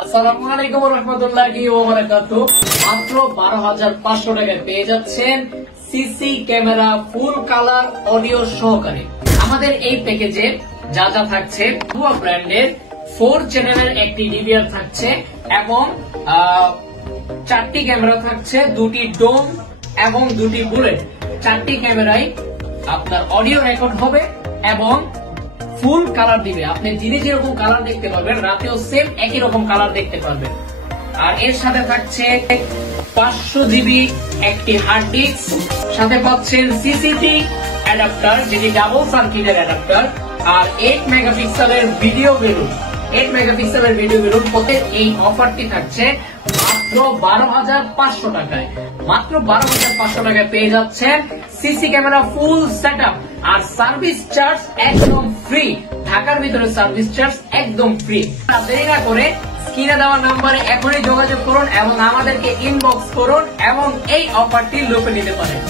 আসসালামু আলাইকুম ওয়া রাহমাতুল্লাহি ওয়া বারাকাতুহু। মাত্র 12,500 টাকায় পেয়ে যাচ্ছেন CC camera full colour audio সহকারে। আমাদের এই প্যাকেজে যা যা থাকছে, হুয়া ব্র্যান্ডের 4 চ্যানেলের একটি ডিভিআর থাকছে এবং 4টি ক্যামেরা থাকছে, 2টি ডোম এবং 2টি বুলেট। 4টি ক্যামেরায় আপনার অডিও রেকর্ড হবে এবং ফুল কালার দিবে। আপনি দিনে যেরকম কালার দেখতে পারবেন, রাতেও সেম একই রকম কালার দেখতে পারবেন। আর এর সাথে থাকছে 500 জিবি একটি হার্ড ডিস্ক, সাথে পাচ্ছেন সিসিটি অ্যাডাপ্টার, যেটি ডাবল সার্কিটের অ্যাডাপ্টার, আর 8 মেগাপিক্সেলের ভিডিও বেলুন। 8 মেগাপিক্সেলের ভিডিও বেলুন। প্রত্যেক এই অফারটি থাকছে মাত্র 12,500 টাকায়। মাত্র 12,500 টাকায় পেয়ে যাচ্ছেন সিসি ক্যামেরা ফুল সেটআপ আর সার্ভিস চার্জ একদম ফ্রি। ঢাকার ভিতরে সার্ভিস চার্জ একদম ফ্রি। দেরি না করে স্ক্রিনে দেওয়া নাম্বারে এখনই যোগাযোগ করুন এবং আমাদেরকে ইনবক্স করুন এবং এই অফারটি লুফে নিতে পারেন।